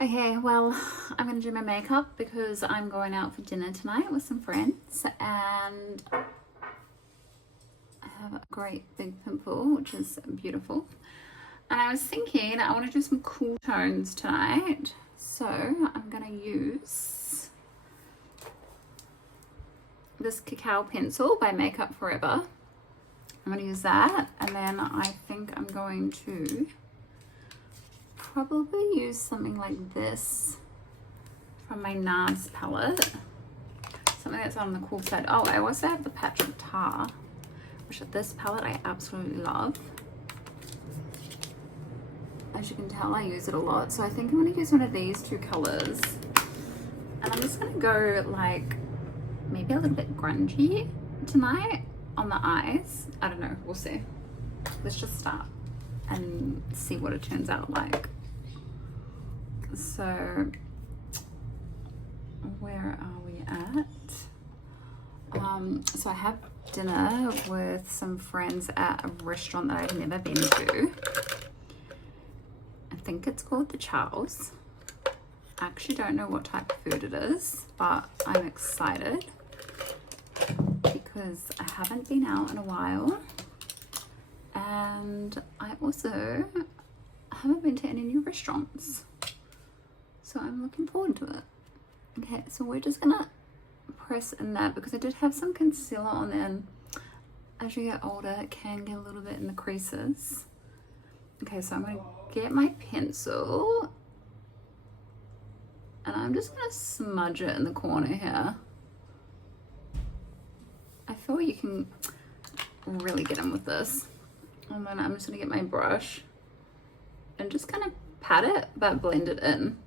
Okay, well, I'm gonna do my makeup because I'm going out for dinner tonight with some friends, and I have a great big pimple, which is beautiful. And I was thinking I want to do some cool tones tonight, so I'm gonna use this cacao pencil by Makeup Forever. I'm gonna use that, and then I think I'm going to probably use something like this from my NARS palette, something that's on the cool side. Oh, I also have the Patch of Tar, which this palette I absolutely love. As you can tell, I use it a lot, so I think I'm going to use one of these two colors, and I'm just going to go like maybe a little bit grungy tonight on the eyes. I don't know, we'll see. Let's just start and see what it turns out like. So where are we at? So I have dinner with some friends at a restaurant that I've never been to. I think it's called the Charles. I actually don't know what type of food it is, but I'm excited because I haven't been out in a while, and I also haven't been to any new restaurants, so I'm looking forward to it. Okay, so we're just gonna press in that because I did have some concealer on there, and as you get older it can get a little bit in the creases. Okay, so I'm gonna get my pencil and I'm just gonna smudge it in the corner here. I feel you can really get in with this. And then I'm just gonna get my brush and just kind of pat it but blend it in,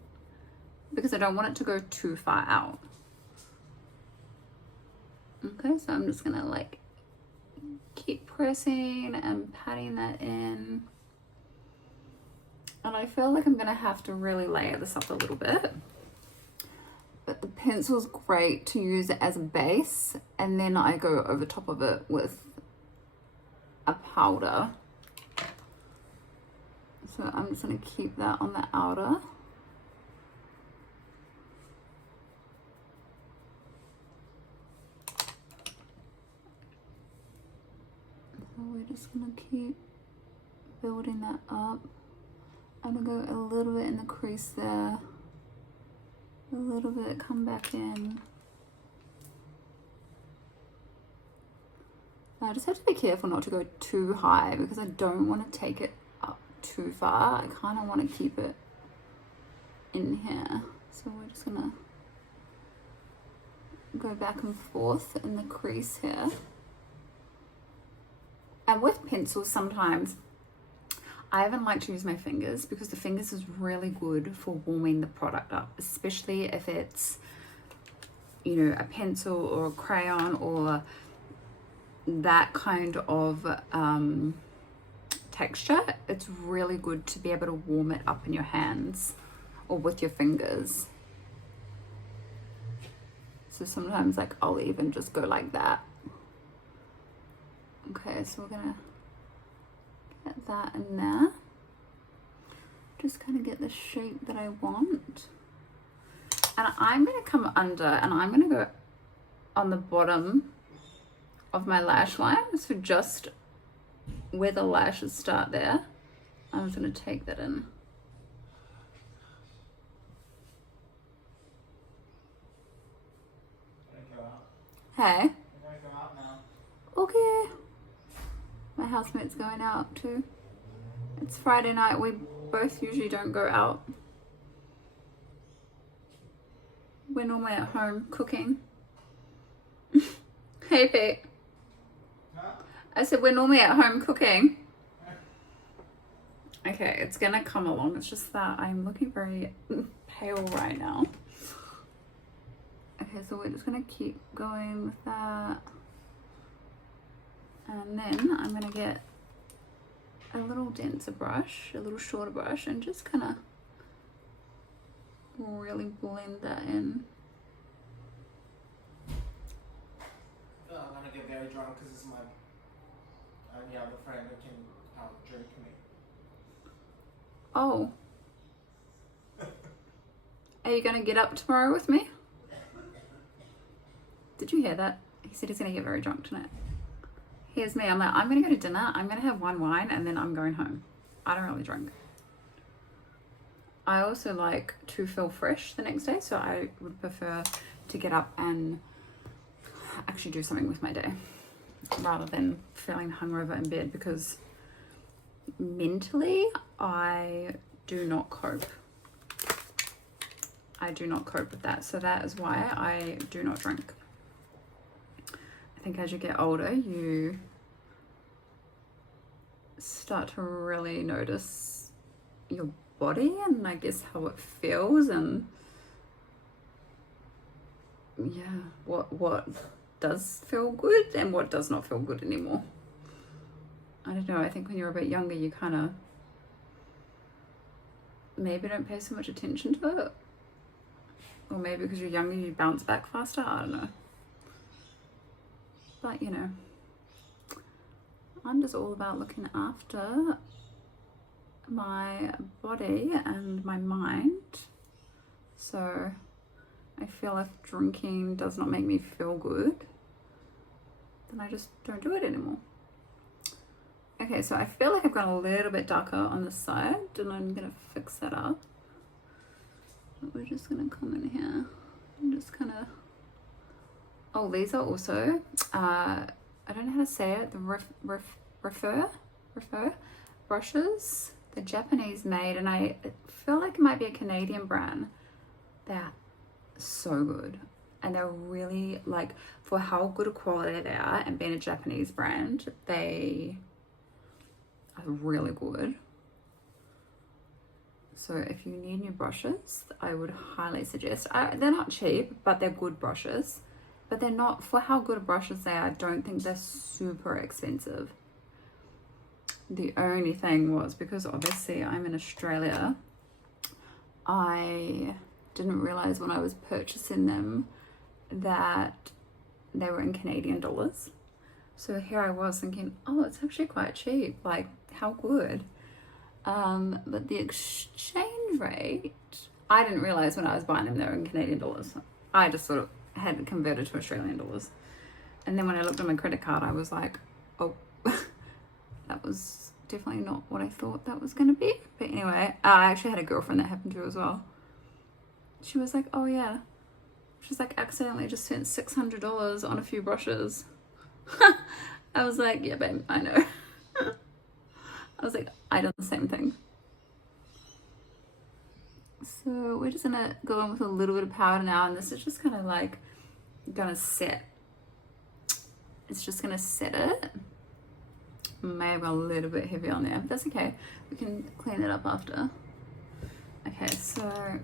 because I don't want it to go too far out. Okay, so I'm just gonna like keep pressing and patting that in. And I feel like I'm gonna have to really layer this up a little bit. But the pencil's great to use it as a base, and then I go over top of it with a powder. So I'm just gonna keep that on the outer. So we're just gonna keep building that up. I'm gonna go a little bit in the crease there, a little bit come back in. I just have to be careful not to go too high because I don't want to take it up too far. I kind of want to keep it in here. So we're just gonna go back and forth in the crease here. And with pencils, sometimes I even like to use my fingers because the fingers is really good for warming the product up, especially if it's, you know, a pencil or a crayon or that kind of texture. It's really good to be able to warm it up in your hands or with your fingers. So sometimes like I'll even just go like that. Okay, so we're gonna get that in there. Just kind of get the shape that I want. And I'm gonna come under and I'm gonna go on the bottom of my lash line. So just where the lashes start there, I'm just gonna take that in. Hey. Okay. My housemate's going out too. It's Friday night. We both usually don't go out. We're normally at home cooking. Hey Pete. Huh? I said we're normally at home cooking. Okay, it's gonna come along. It's just that I'm looking very pale right now. Okay, so we're just gonna keep going with that. And then I'm gonna get a little denser brush, a little shorter brush, and just kind of really blend that in. I'm gonna get very drunk because it's my the other friend that can drink me. Oh. Are you going to get up tomorrow with me? Did you hear that? He said he's going to get very drunk tonight. Here's me. I'm like, I'm going to go to dinner. I'm going to have one wine and then I'm going home. I don't really drink. I also like to feel fresh the next day, so I would prefer to get up and actually do something with my day rather than feeling hungover in bed, because mentally I do not cope. I do not cope with that. So that is why I do not drink. I think as you get older, you start to really notice your body and I guess how it feels, and yeah, what does feel good and what does not feel good anymore. I don't know, I think when you're a bit younger you kind of maybe don't pay so much attention to it, or maybe because you're younger you bounce back faster, I don't know. But you know, I'm just all about looking after my body and my mind. So I feel if drinking does not make me feel good, then I just don't do it anymore. Okay, so I feel like I've gone a little bit darker on this side and I'm gonna fix that up. But we're just gonna come in here and just kind of, oh, these are also, I don't know how to say it, the refer brushes. They're Japanese made and I feel like it might be a Canadian brand. They're so good. And they're really, like, for how good a quality they are and being a Japanese brand, they are really good. So if you need new brushes, I would highly suggest. They're not cheap, but they're good brushes. But they're not, for how good brushes they are, I don't think they're super expensive. The only thing was, because obviously I'm in Australia, I didn't realize when I was purchasing them that they were in Canadian dollars. So here I was thinking, oh, it's actually quite cheap, like how good. But the exchange rate, I didn't realize when I was buying them they were in Canadian dollars. I just sort of had it converted to Australian dollars. And then when I looked at my credit card, I was like, oh, that was definitely not what I thought that was going to be. But anyway, I actually had a girlfriend that happened to as well. She was like, oh yeah. She's like, accidentally just spent $600 on a few brushes. I was like, yeah, babe, I know. I was like, I done the same thing. So we're just gonna go in with a little bit of powder now, and this is just kind of like gonna set. It's just gonna set it. Maybe a little bit heavy on there, but that's okay. We can clean it up after. Okay, so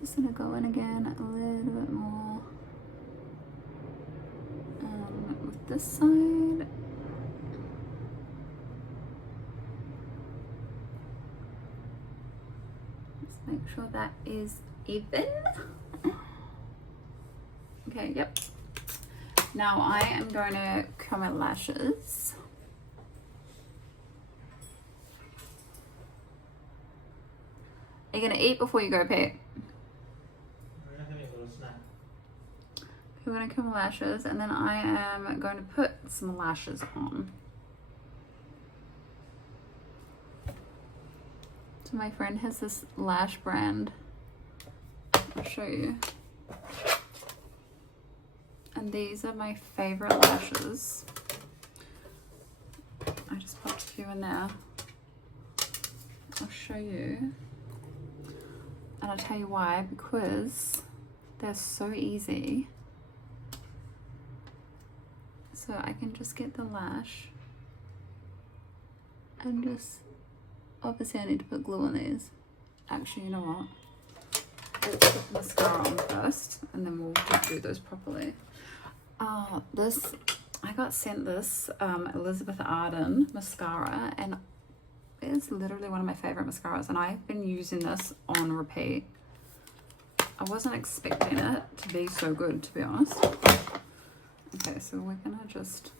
just gonna go in again a little bit more with this side. Let's make sure that is even. Okay, yep. Now I am going to curl my lashes. Are you gonna eat before you go, Pete? We're gonna curl my lashes, and then I am going to put some lashes on. So my friend has this lash brand. I'll show you. And these are my favorite lashes. I just popped a few in there. I'll show you. And I'll tell you why, because they're so easy. So I can just get the lash and just, obviously I need to put glue on these. Actually, you know what? Let's put mascara on first and then we'll do those properly. This, I got sent this Elizabeth Arden mascara, and it's literally one of my favorite mascaras, and I've been using this on repeat. I wasn't expecting it to be so good, to be honest. Okay, so we're gonna just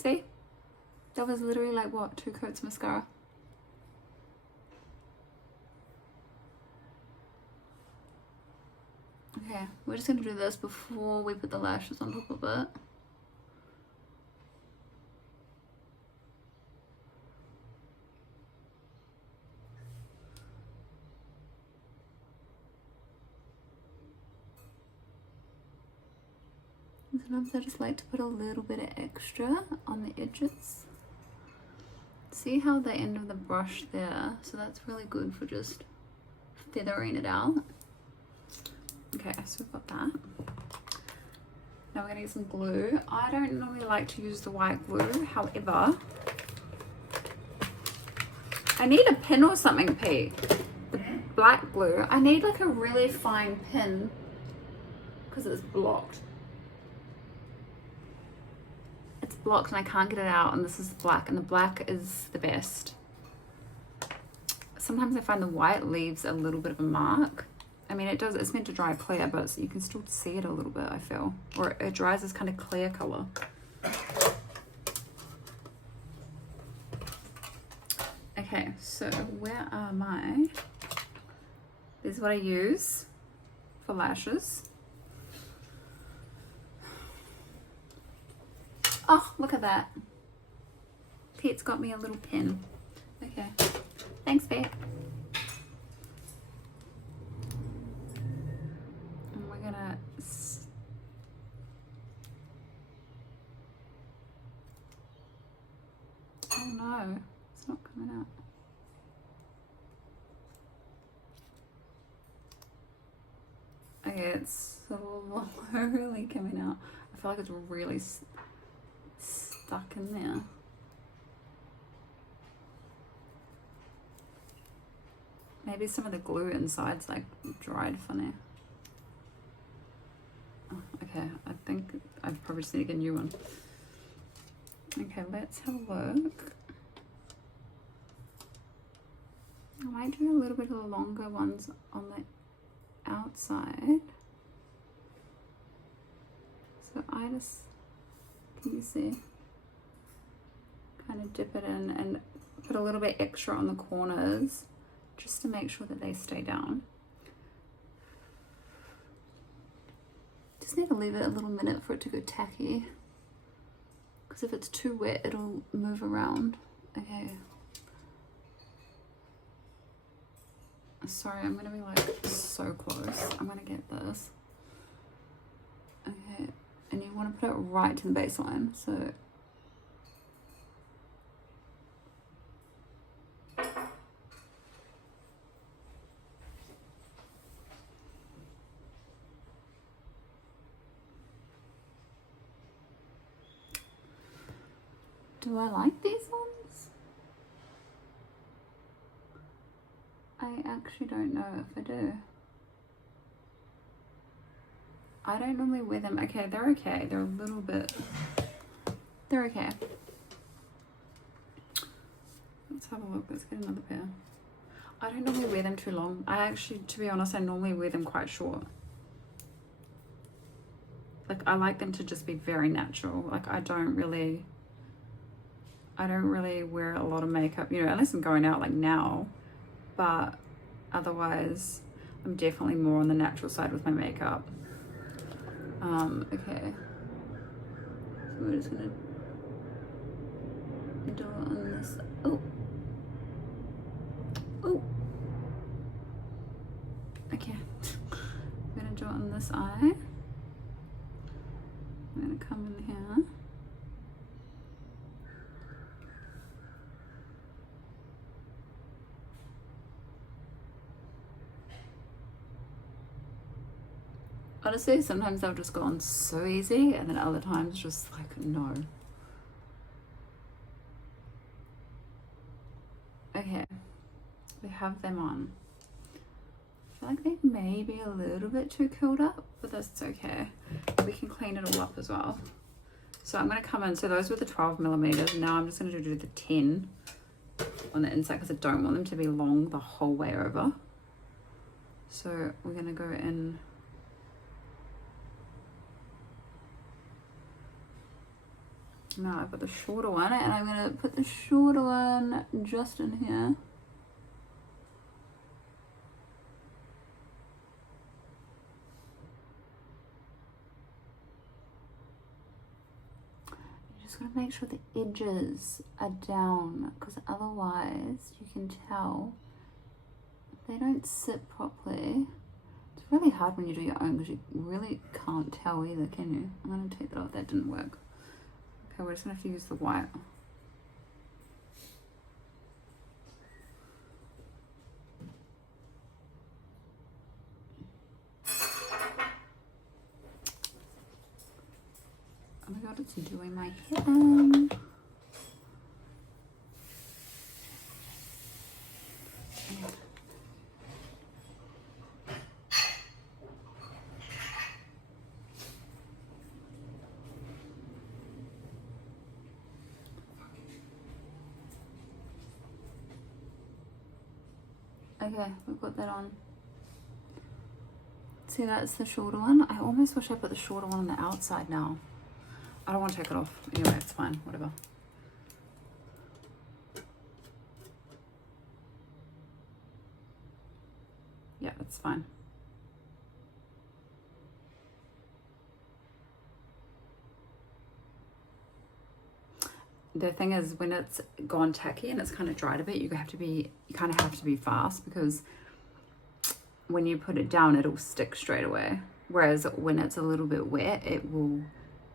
See? That was literally like what, 2 coats of mascara. Okay, we're just gonna do this before we put the lashes on top of it. Sometimes I just like to put a little bit of extra on the edges. See how the end of the brush there, so that's really good for just feathering it out. Okay, so we've got that. Now we're gonna get some glue. I don't normally like to use the white glue, however, I need a pin or something, Pete. The black glue, I need like a really fine pin because it's blocked. It's blocked and I can't get it out, and this is black, and the black is the best. Sometimes I find the white leaves a little bit of a mark. I mean, it does, it's meant to dry clear, but you can still see it a little bit, I feel. Or it dries this kind of clear color. Okay, so where are my, this is what I use for lashes. Oh, look at that. Pete's got me a little pin. Okay, thanks, Pete. And we're gonna, oh no, it's not coming out. Okay, it's slowly coming out. I feel like it's really stuck in there. Maybe some of the glue inside's like dried funny. Oh, okay, I think I probably just need to get a new one. Okay, let's have a look. I might do a little bit of the longer ones on the outside. So I just, can you see? Kind of dip it in and put a little bit extra on the corners just to make sure that they stay down. Just need to leave it a little minute for it to go tacky, because if it's too wet it'll move around. Okay, sorry, I'm gonna be like so close. I'm gonna get this. Okay, and you want to put it right to the baseline, so do I like these ones? I actually don't know if I do. I don't normally wear them. Okay, they're okay. They're a little bit, they're okay. Let's have a look. Let's get another pair. I don't normally wear them too long. I actually, to be honest, I normally wear them quite short. Like, I like them to just be very natural. Like, I don't really wear a lot of makeup, you know, unless I'm going out like now, but otherwise I'm definitely more on the natural side with my makeup. Okay, so we're just gonna do it on this. Oh, okay. I'm gonna do it on this eye. I'm gonna come in here. Honestly, sometimes I've just gone so easy, and then other times just like, no. Okay, we have them on. I feel like they may be a little bit too curled up, but that's okay. We can clean it all up as well. So I'm gonna come in, so those were the 12 millimeters. Now I'm just gonna do the 10 on the inside because I don't want them to be long the whole way over. So we're gonna go in Now I've got the shorter one, and I'm going to put the shorter one just in here. Just got to make sure the edges are down, because otherwise you can tell they don't sit properly. It's really hard when you do your own because you really can't tell either, can you? I'm going to take that off. That didn't work. Okay, we're just going to have to use the white. Oh my god, it's doing my hair in. Okay, we've got that on. See, that's the shorter one. I almost wish I put the shorter one on the outside now. I don't want to take it off. Anyway, it's fine, whatever. Yeah, that's fine. The thing is, when it's gone tacky and it's kind of dried a bit, you kind of have to be fast, because when you put it down, it'll stick straight away. Whereas when it's a little bit wet, it will,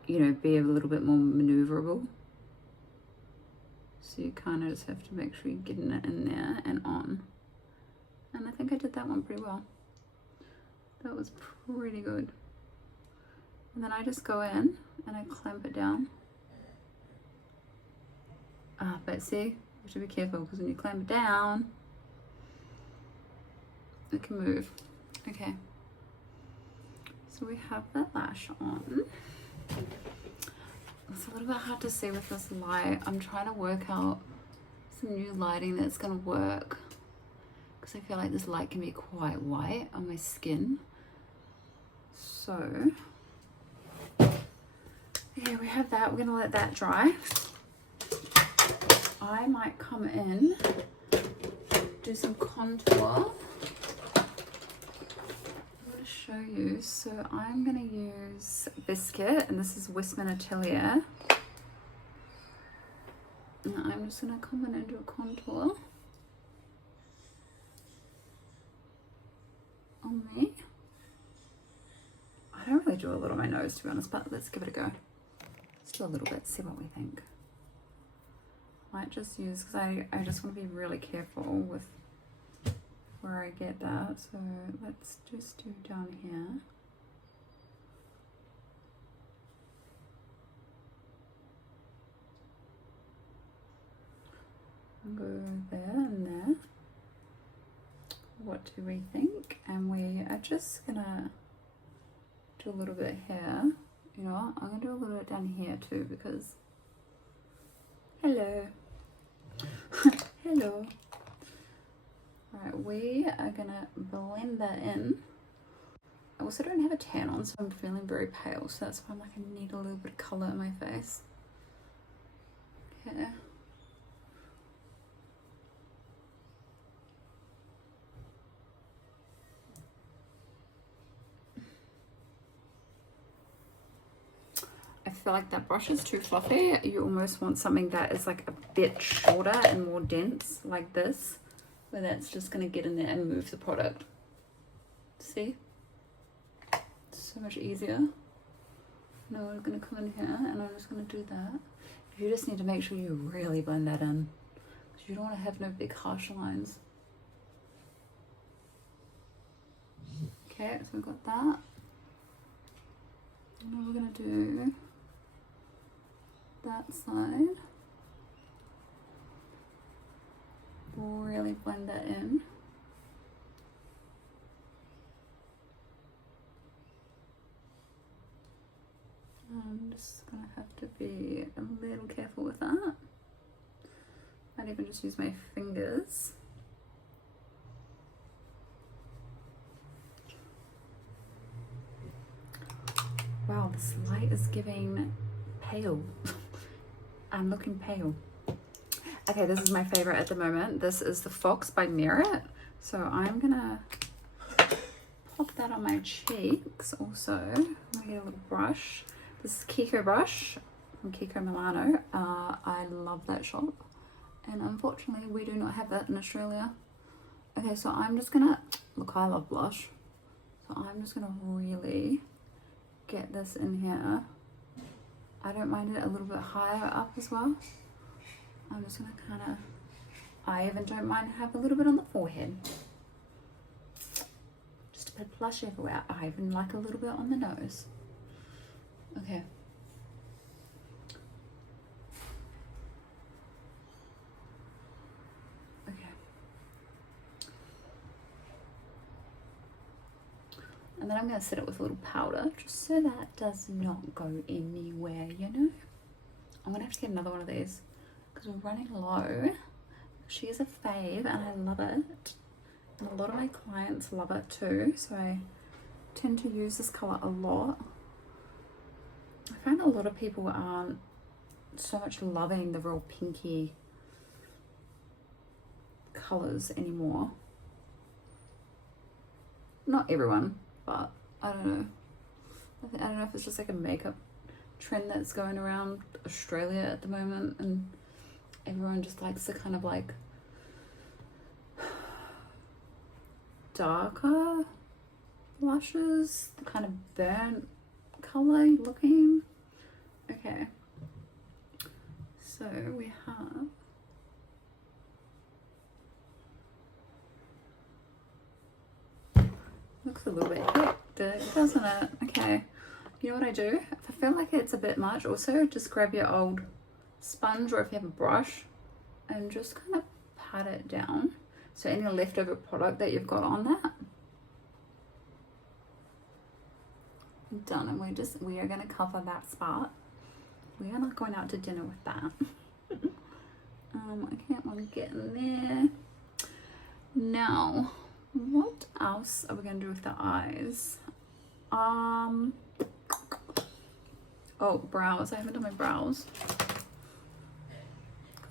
you know, be a little bit more maneuverable. So you kind of just have to make sure you're getting it in there and on. And I think I did that one pretty well. That was pretty good. And then I just go in and I clamp it down. But see, you have to be careful, because when you clamp it down, it can move. Okay. So we have that lash on. It's a little bit hard to see with this light. I'm trying to work out some new lighting that's going to work, because I feel like this light can be quite white on my skin. So, yeah, we have that. We're going to let that dry. I might come in, do some contour. I'm going to show you. So I'm going to use Biscuit, and this is Westman Atelier. And I'm just going to come in and do a contour on me. I don't really do a lot on my nose, to be honest, but let's give it a go. Let's do a little bit, see what we think. Might just use, because I just want to be really careful with where I get that. So let's just do down here. And go there and there. What do we think? And we are just gonna do a little bit here. You know what? I'm gonna do a little bit down here too, because hello. Hello. Alright, we are gonna blend that in. I also don't have a tan on, so I'm feeling very pale, so that's why I'm like, I need a little bit of colour in my face. Okay. I feel like that brush is too fluffy. You almost want something that is like a bit shorter and more dense, like this, where that's just going to get in there and move the product. See? It's so much easier. Now we're going to come in here and I'm just going to do that. You just need to make sure you really blend that in, because you don't want to have no big harsh lines. Okay, so we've got that. And now we're going to do that side. Really blend that in. I'm just gonna have to be a little careful with that. Might even just use my fingers. Wow, this light is giving pale. I'm looking pale. Okay, this is my favorite at the moment. This is the Fox by Merit. So I'm gonna pop that on my cheeks also. I'm gonna get a little brush. This is Kiko brush from Kiko Milano. I love that shop. And unfortunately, we do not have that in Australia. Okay, so I'm just gonna, look, I love blush. So I'm just gonna really get this in here. I don't mind it a little bit higher up as well. I'm just gonna kind of, I even don't mind have a little bit on the forehead. Just a bit of blush everywhere. I even like a little bit on the nose. Okay. Okay. And then I'm gonna set it with a little powder just so that does not go anywhere, you know? I'm gonna have to get another one of these because we're running low. She is a fave and I love it. And a lot of my clients love it too. So I tend to use this color a lot. I find a lot of people aren't so much loving the real pinky colors anymore. Not everyone, but I don't know. I don't know if it's just like a makeup trend that's going around Australia at the moment, and everyone just likes the kind of like darker blushes, the kind of burnt color looking. Okay, so we have looks a little bit hectic, doesn't it? Okay, you know what I do? If I feel like it's a bit much, also just grab your old sponge, or if you have a brush, and just kind of pat it down. So any leftover product that you've got on that. Done, and we are going to cover that spot. We are not going out to dinner with that. I can't want to get in there. Now, what else are we going to do with the eyes? Oh, brows. I haven't done my brows.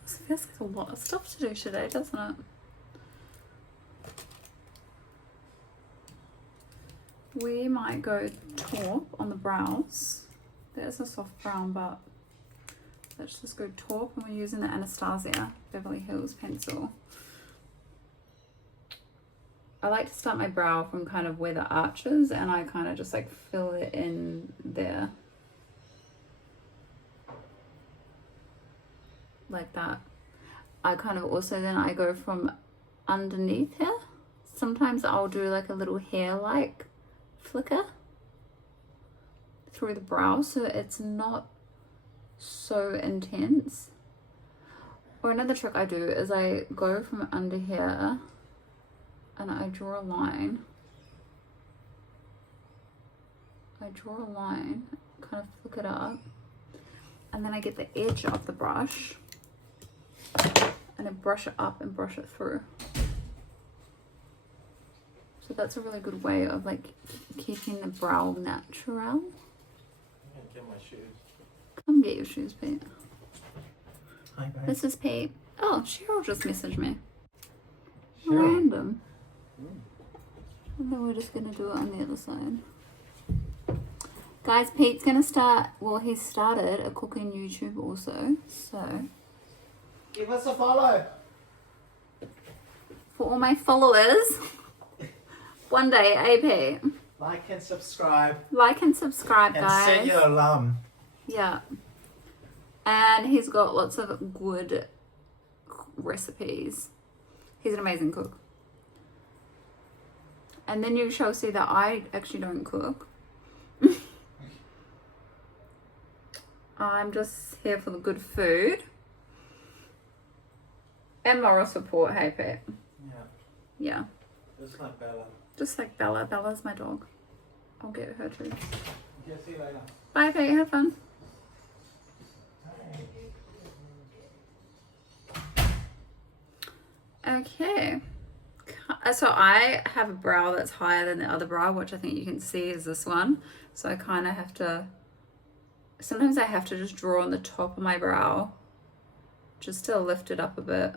It feels like a lot of stuff to do today, doesn't it? We might go taupe on the brows. There's a soft brown, but let's just go taupe, and we're using the Anastasia Beverly Hills pencil. I like to start my brow from kind of where the arch is, and I kind of just like fill it in there. Like that. I kind of also then I go from underneath here. Sometimes I'll do like a little hair like flicker through the brow so it's not so intense. Or another trick I do is I go from under here and I draw a line. I draw a line, kind of flick it up, and then I get the edge of the brush and I brush it up and brush it through. So that's a really good way of like keeping the brow natural. I'm gonna get my shoes. Come get your shoes, Pete. Hi, guys. This is Pete. Oh, Cheryl just messaged me. Cheryl. Random. And then we're just gonna do it on the other side. Guys, Pete's gonna start, well, he started a cooking YouTube also, so. Give us a follow. For all my followers, one day, AP. Like and subscribe. Like and subscribe, And guys. set your alarm. Yeah. And he's got lots of good recipes. He's an amazing cook. And then you shall see that I actually don't cook. I'm just here for the good food. And moral support, hey Pete. Yeah. Yeah. Just like Bella. Just like Bella. Bella's my dog. I'll get her too. Okay, see you later. Bye Pete, have fun. Okay. So I have a brow that's higher than the other brow, which I think you can see is this one. So I kind of have to, sometimes I have to just draw on the top of my brow just to lift it up a bit.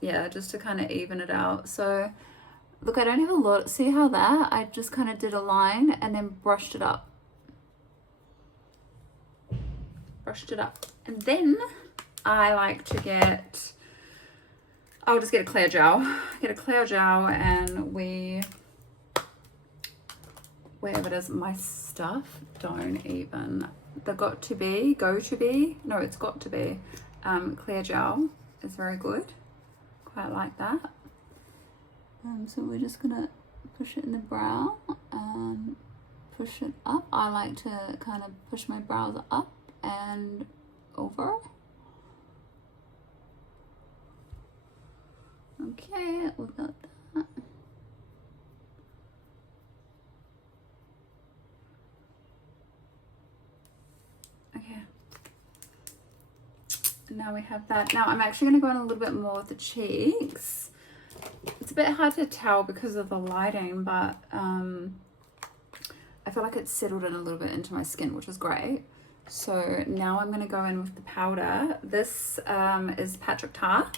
Yeah, just to kind of even it out. So look, I don't have a lot. See how there, I just kind of did a line and then brushed it up. And then I like to get, I'll just get a clear gel. And wherever it is, my stuff don't even, the got to be clear gel is very good. Quite like that. So we're just gonna push it in the brow and push it up. I like to kind of push my brows up and over. Okay, we've got that. Okay. Now we have that. Now I'm actually going to go in a little bit more with the cheeks. It's a bit hard to tell because of the lighting, but I feel like it's settled in a little bit into my skin, which is great. So now I'm going to go in with the powder. This is Patrick Tar,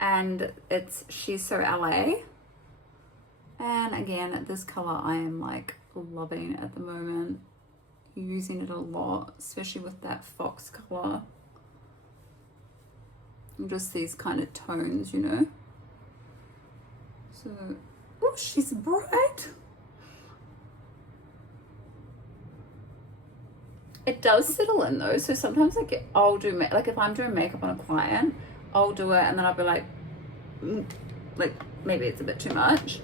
and it's She's So LA. And again, this color I am like loving at the moment. Using it a lot, especially with that fox color. And just these kind of tones, you know. So, oh, she's bright. It does settle in though. So sometimes like I'll do, like if I'm doing makeup on a client, I'll do it and then I'll be like maybe it's a bit too much.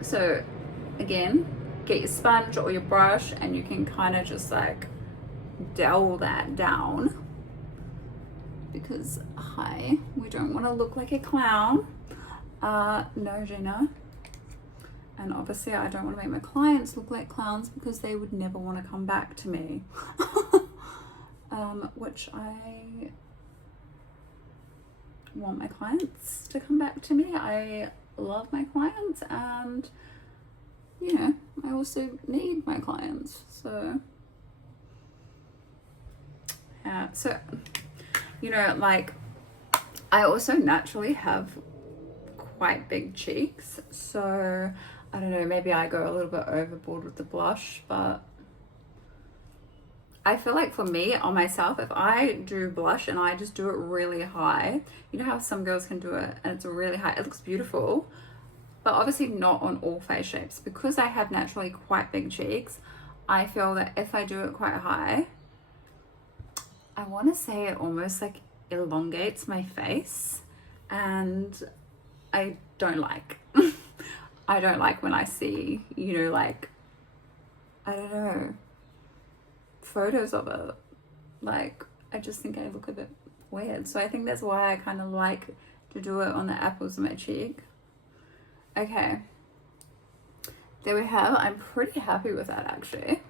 So again, get your sponge or your brush and you can kind of just like dowel that down, because hi, we don't want to look like a clown. No, Gina. And obviously I don't want to make my clients look like clowns because they would never want to come back to me. Which I want my clients to come back to me. I love my clients, and you know, I also need my clients. So yeah, so you know, like I also naturally have quite big cheeks, so I don't know, maybe I go a little bit overboard with the blush, but I feel like for me, on myself, if I do blush and I just do it really high, you know how some girls can do it and it's really high, it looks beautiful, but obviously not on all face shapes. Because I have naturally quite big cheeks, I feel that if I do it quite high, I want to say it almost like elongates my face, and I don't like. I don't like when I see, you know, like, I don't know, photos of it. Like, I just think I look a bit weird. So I think that's why I kind of like to do it on the apples of my cheek. Okay. There we have. I'm pretty happy with that actually.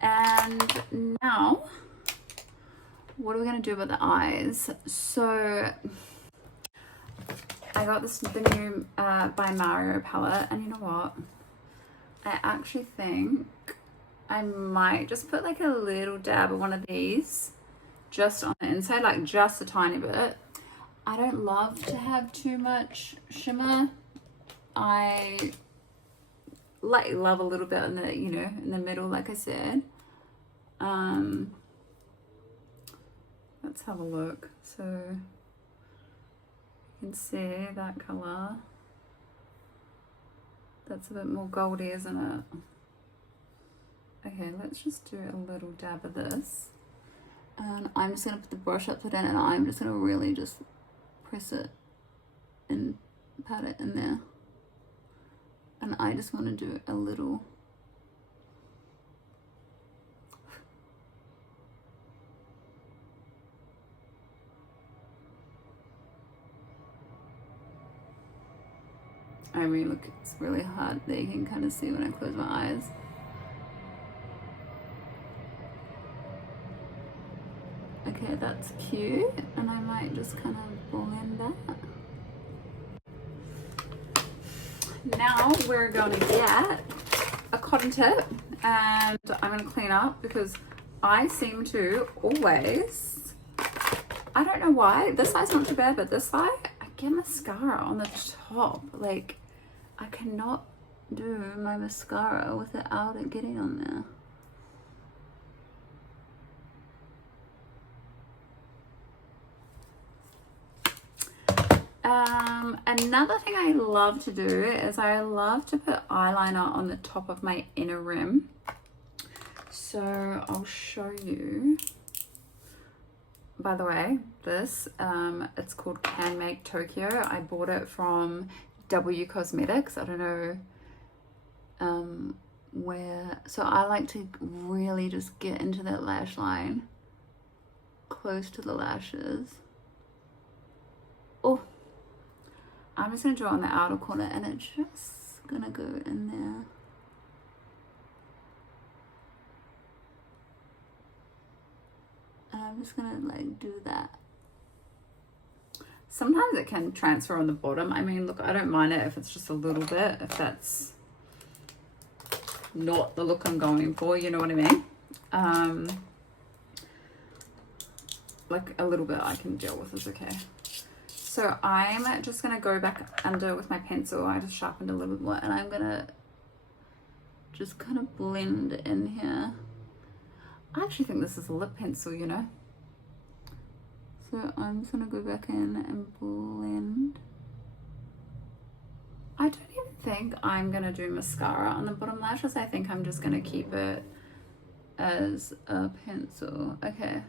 And now, what are we going to do about the eyes? So I got the new by Mario palette, and you know what? I actually think I might just put like a little dab of one of these just on the inside, like just a tiny bit. I don't love to have too much shimmer. I like love a little bit in the, you know, in the middle, like I said. Let's have a look. So you can see that color. That's a bit more goldy, isn't it? Okay, let's just do a little dab of this. And I'm just going to put the brush upside down, and I'm just going to really just press it and pat it in there. And I just want to do a little. I mean, look, it's really hard there. You can kind of see when I close my eyes. Okay, that's cute. And I might just kind of blend that. Now we're going to get a cotton tip, and I'm going to clean up because I seem to always, I don't know why, this side's not too bad, but this side, I get mascara on the top. Like, I cannot do my mascara without it getting on there. Another thing I love to do is I love to put eyeliner on the top of my inner rim. So I'll show you. By the way, this, it's called Can Make Tokyo. I bought it from W Cosmetics. I don't know where. So I like to really just get into that lash line, close to the lashes. Oh, I'm just gonna draw on the outer corner, and it's just gonna go in there. And I'm just gonna like do that. Sometimes it can transfer on the bottom. I mean, look, I don't mind it if it's just a little bit, if that's not the look I'm going for, you know what I mean? Like a little bit I can deal with is okay. So I'm just gonna go back under with my pencil. I just sharpened a little bit more, and I'm gonna just kind of blend in here. I actually think this is a lip pencil, you know. So I'm just gonna go back in and blend. I don't even think I'm gonna do mascara on the bottom lashes. I think I'm just gonna keep it as a pencil. Okay,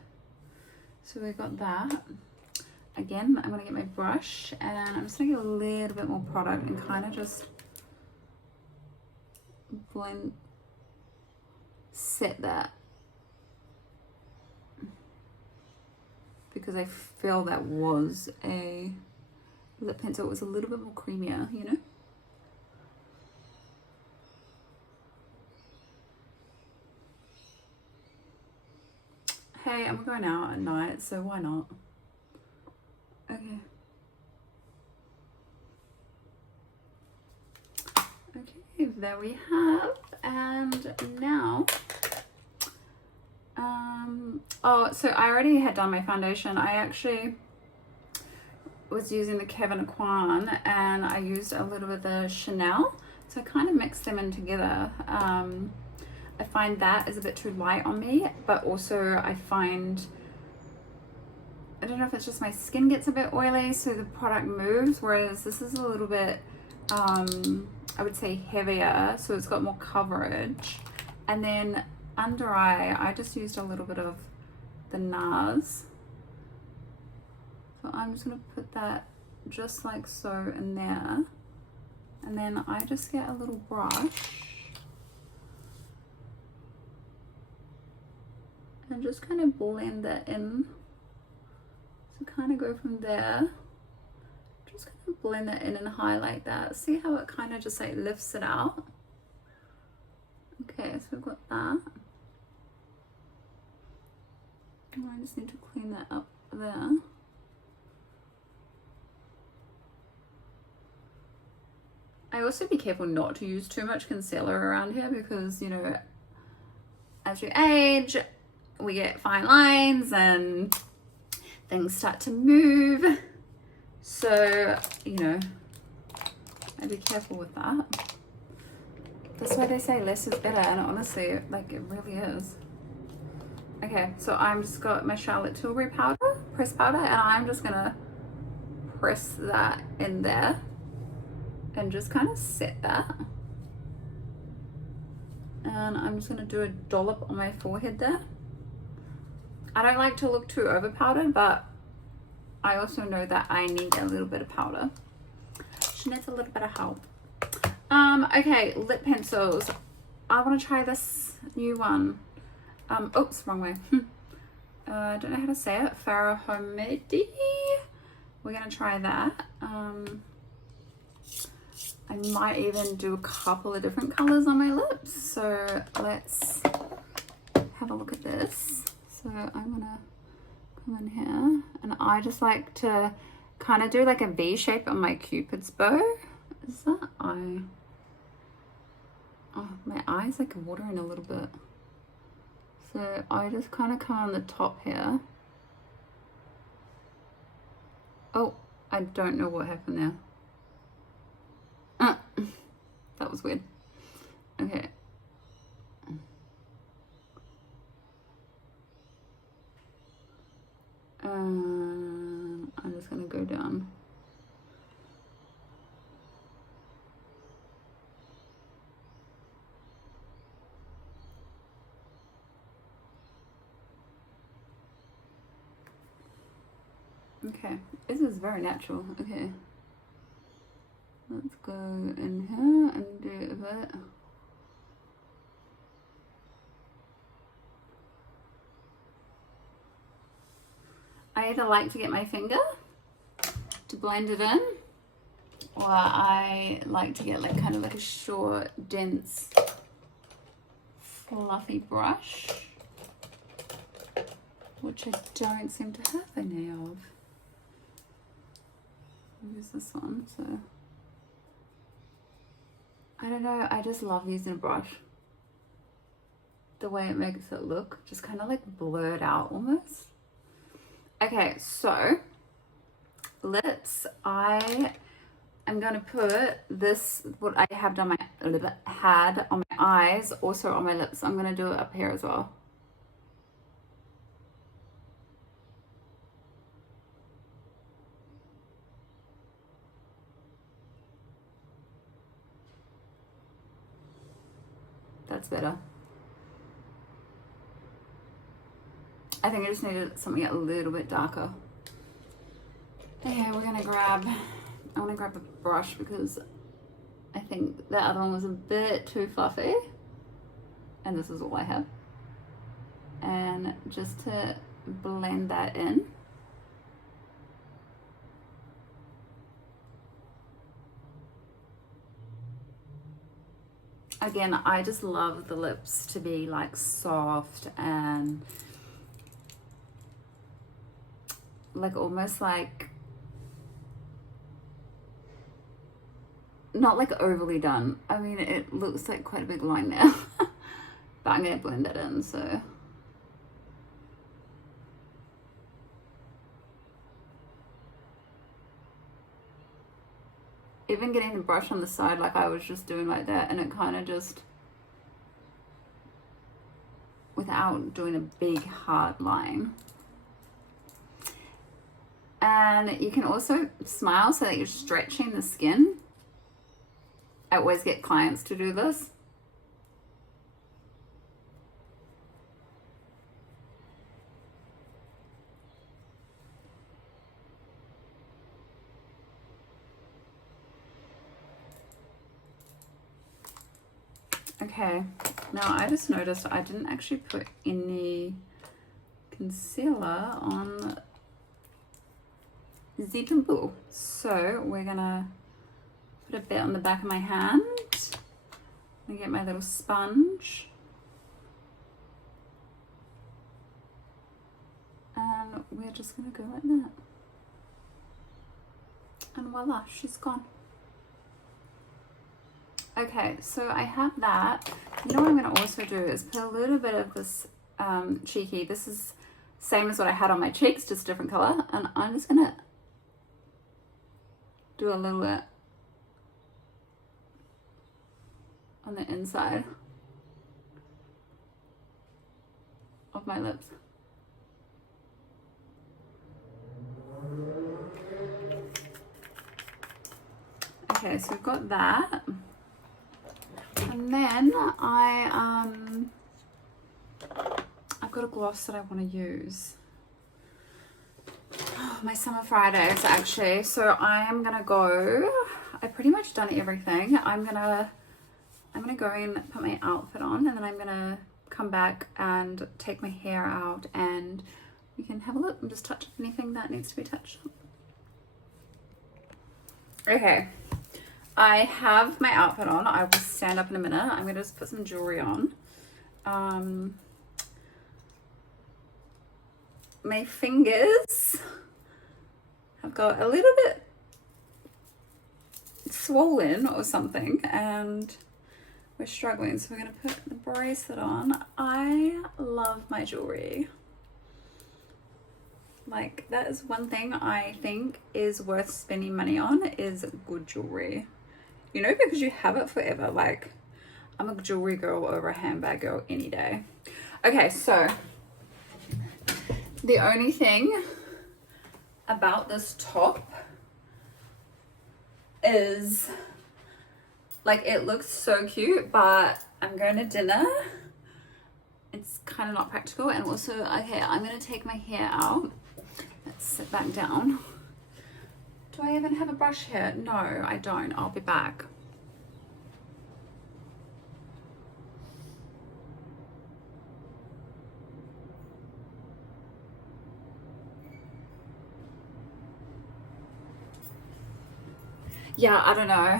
so we got that. Again, I'm gonna get my brush, and I'm just gonna get a little bit more product and kind of just blend, set that. Because I feel that was a lip pencil. It was a little bit more creamier, you know? Hey, I'm going out at night, so why not? Okay. Okay, there we have. And now, oh, so I already had done my foundation. I actually was using the Kevin Kwan, and I used a little bit of the Chanel. So I kind of mixed them in together. I find that is a bit too light on me, but also I find, I don't know if it's just my skin gets a bit oily, so the product moves, whereas this is a little bit, I would say heavier, so it's got more coverage. And then under eye, I just used a little bit of the NARS. So I'm just gonna put that just like so in there. And then I just get a little brush and just kind of blend that in. So kind of go from there, just kind of blend that in and highlight that. See how it kind of just like lifts it out? Okay, so we've got that. And I just need to clean that up there. I also be careful not to use too much concealer around here because, you know, as you age, we get fine lines and things start to move. So, you know, I'd be careful with that. That's why they say less is better, and honestly, like, it really is. Okay, so I'm just got my Charlotte Tilbury powder, pressed powder, and I'm just gonna press that in there and just kind of set that. And I'm just gonna do a dollop on my forehead there. I don't like to look too over powdered, but I also know that I need a little bit of powder. She needs a little bit of help. Okay, lip pencils. I want to try this new one. Oops, wrong way. I don't know how to say it. Farah Homedy. We're gonna try that. I might even do a couple of different colors on my lips. So let's have a look at this. So I'm gonna come in here, and I just like to kind of do like a V shape on my Cupid's bow. Is that eye? Oh, my eye's like watering a little bit. So I just kind of come on the top here. Oh, I don't know what happened there. That was weird. Okay. I'm just gonna go down. Okay, this is very natural. Okay, let's go in here and do a bit. I either like to get my finger to blend it in, or I like to get like kind of like a short, dense, fluffy brush, which I don't seem to have any of. I'll use this one. So I don't know, I just love using a brush. The way it makes it look, just kind of like blurred out almost. Okay, so lips. I am going to put this, what I have done had on my eyes, also on my lips. I'm going to do it up here as well. That's better. I think I just needed something a little bit darker. Okay, I want to grab a brush because I think the other one was a bit too fluffy. And this is all I have. And just to blend that in. Again, I just love the lips to be like soft and like almost like not like overly done. I mean, it looks like quite a big line now, but I'm gonna blend it in. So even getting the brush on the side, like I was just doing like that, and it kind of just, without doing a big hard line. And you can also smile so that you're stretching the skin. I always get clients to do this. Okay, now I just noticed I didn't actually put any concealer on the temple. So we're gonna put a bit on the back of my hand. I'm gonna get my little sponge. And we're just gonna go like that. And voila, she's gone. Okay, so I have that. You know what I'm gonna also do is put a little bit of this cheeky. This is same as what I had on my cheeks, just different color. And I'm just gonna do a little bit on the inside of my lips. Okay, so we've got that. And then I've got a gloss that I want to use. Oh, my summer Fridays actually. So I am gonna go. I pretty much done everything. I'm gonna go and put my outfit on, and then I'm gonna come back and take my hair out, and we can have a look and just touch up anything that needs to be touched up. Okay. I have my outfit on. I will stand up in a minute. I'm going to just put some jewelry on. My fingers have got a little bit swollen or something, and we're struggling. So we're going to put the bracelet on. I love love my jewelry. Like, that is one thing I think is worth spending money on, is good jewelry. You know, because you have it forever. Like, I'm a jewelry girl over a handbag girl any day. Okay, so the only thing about this top is, like, it looks so cute, but I'm going to dinner. It's kind of not practical. And also, okay, I'm going to take my hair out. Let's sit back down. Do I even have a brush here? No, I don't. I'll be back. Yeah, I don't know.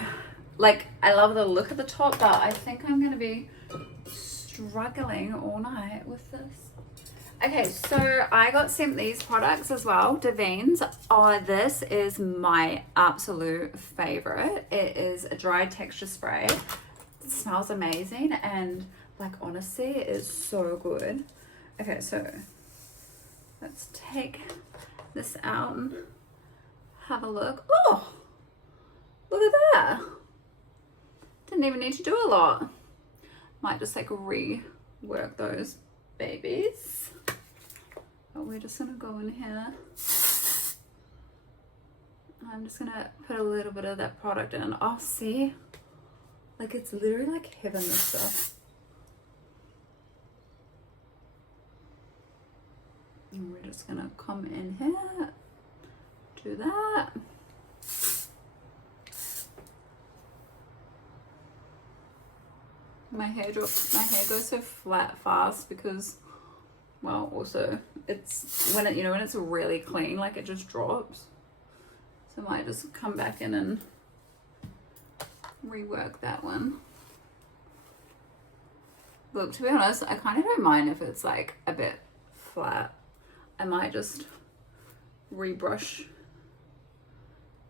Like, I love the look of the top, but I think I'm going to be struggling all night with this. Okay, so I got sent these products as well, Davines. Oh, this is my absolute favorite. It is a dry texture spray. It smells amazing, and like, honestly, it is so good. Okay, so let's take this out and have a look. Oh, look at that. Didn't even need to do a lot. Might just like rework those babies. But we're just gonna go in here. I'm just gonna put a little bit of that product in. Oh, see? Like, it's literally like heaven, this stuff. And we're just gonna come in here, do that. My hair goes so flat fast because, well, also it's when it, you know, when it's really clean, like, it just drops. So I might just come back in and rework that one. Look, to be honest, I kind of don't mind if it's like a bit flat. I might just rebrush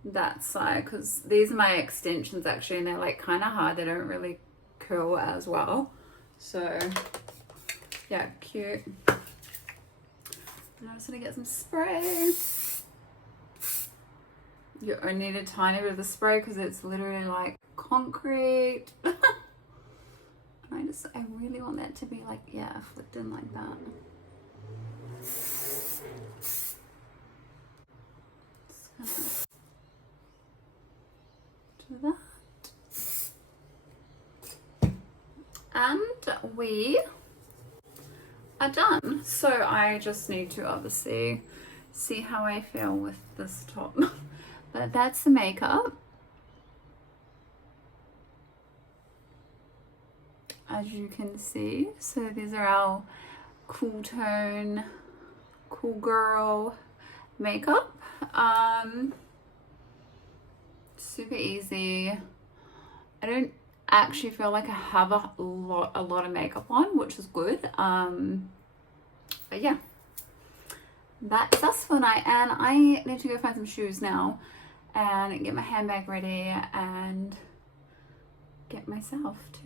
that side, because these are my extensions actually, and they're like kind of hard. They don't really curl as well. So yeah, cute. And I'm just gonna get some spray. You only need a tiny bit of the spray because it's literally like concrete. And I really want that to be like, yeah, flicked in like that. Just gonna do that. And we are done. So I just need to obviously see how I feel with this top. But that's the makeup. As you can see, so these are our cool tone, cool girl makeup. Super easy. I don't actually feel like I have a lot of makeup on, which is good. But yeah, that's us for night, and I need to go find some shoes now and get my handbag ready and get myself to